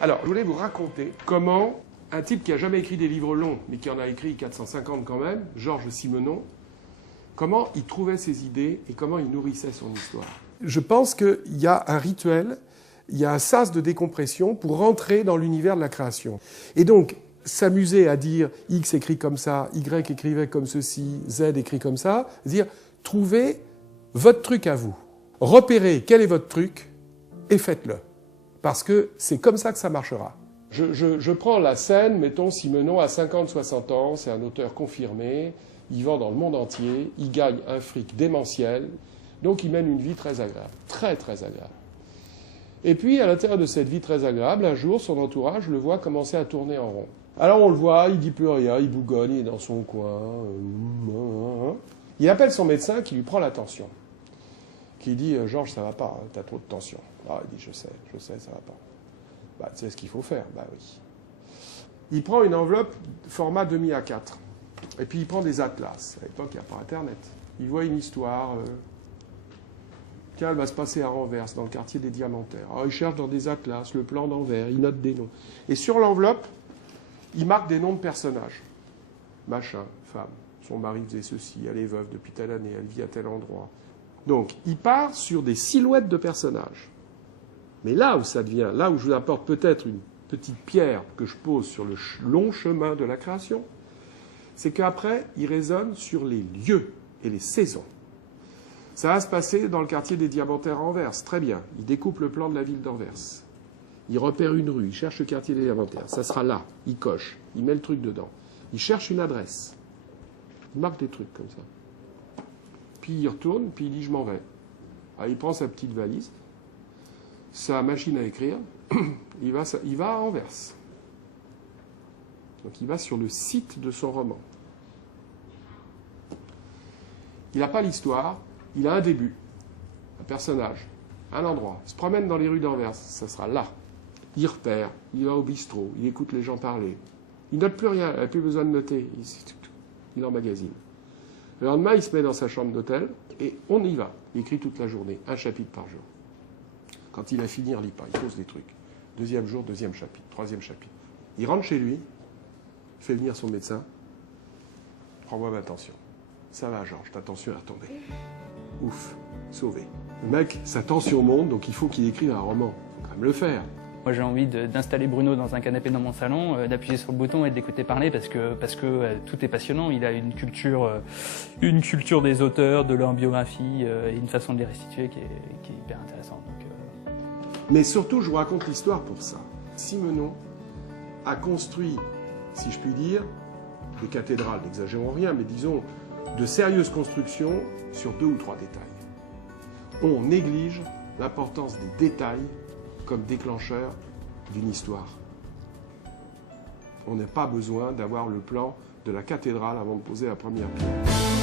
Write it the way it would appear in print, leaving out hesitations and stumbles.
Alors, je voulais vous raconter comment un type qui n'a jamais écrit des livres longs, mais qui en a écrit 450 quand même, Georges Simenon, comment il trouvait ses idées et comment il nourrissait son histoire. Je pense qu'il y a un rituel, il y a un sas de décompression pour rentrer dans l'univers de la création. Et donc, s'amuser à dire X écrit comme ça, Y écrivait comme ceci, Z écrit comme ça, dire trouvez votre truc à vous. Repérez quel est votre truc et faites-le. Parce que c'est comme ça que ça marchera. Je prends la scène, mettons Simenon à 50-60 ans, c'est un auteur confirmé, il vend dans le monde entier, il gagne un fric démentiel, donc il mène une vie très agréable, très très agréable. Et puis, à l'intérieur de cette vie très agréable, un jour, son entourage le voit commencer à tourner en rond. Alors on le voit, il dit plus rien, il bougonne, il est dans son coin. Il appelle son médecin qui lui prend la tension. Qui dit « Georges, ça va pas, t'as trop de tension. » Ah, il dit « Je sais, ça va pas. » Bah, tu sais ce qu'il faut faire? Bah oui. Il prend une enveloppe format demi A4. Et puis il prend des atlas. À l'époque, il n'y a pas Internet. Il voit une histoire. Tiens, elle va se passer à Anvers, dans le quartier des Diamantaires. Alors il cherche dans des atlas, le plan d'Anvers, il note des noms. Et sur l'enveloppe, il marque des noms de personnages. Machin, femme, son mari faisait ceci, elle est veuve depuis telle année, elle vit à tel endroit. Donc, il part sur des silhouettes de personnages. Mais là où ça devient, là où je vous apporte peut-être une petite pierre que je pose sur le long chemin de la création, c'est qu'après, il raisonne sur les lieux et les saisons. Ça va se passer dans le quartier des Diamantaires à Anvers. Très bien. Il découpe le plan de la ville d'Anvers. Il repère une rue, il cherche le quartier des Diamantaires. Ça sera là. Il coche. Il met le truc dedans. Il cherche une adresse. Il marque des trucs comme ça. Puis il retourne, puis il dit « je m'en vais ». Alors, il prend sa petite valise, sa machine à écrire, il va à Anvers. Donc il va sur le site de son roman. Il n'a pas l'histoire, il a un début, un personnage, un endroit. Il se promène dans les rues d'Anvers, ça sera là. Il repère, il va au bistrot, il écoute les gens parler. Il note plus rien, il n'a plus besoin de noter, il emmagasine. Le lendemain, il se met dans sa chambre d'hôtel et on y va. Il écrit toute la journée, un chapitre par jour. Quand il a fini, il ne lit pas, il pose des trucs. Deuxième jour, deuxième chapitre, troisième chapitre. Il rentre chez lui, il fait venir son médecin. Prends-moi ma tension. Ça va, Georges, ta tension est retombée. Ouf, sauvé. Le mec, sa tension monte, donc il faut qu'il écrive un roman. Il faut quand même le faire. Moi, j'ai envie d'installer Bruno dans un canapé dans mon salon, d'appuyer sur le bouton et de l'écouter parler parce que tout est passionnant. Il a une culture des auteurs, de leur biographie et une façon de les restituer qui est hyper intéressante. Donc, Mais surtout, je vous raconte l'histoire pour ça. Simenon a construit, si je puis dire, des cathédrales, n'exagérons rien, mais disons, de sérieuses constructions sur 2 ou 3 détails. On néglige l'importance des détails comme déclencheur d'une histoire. On n'a pas besoin d'avoir le plan de la cathédrale avant de poser la première pierre.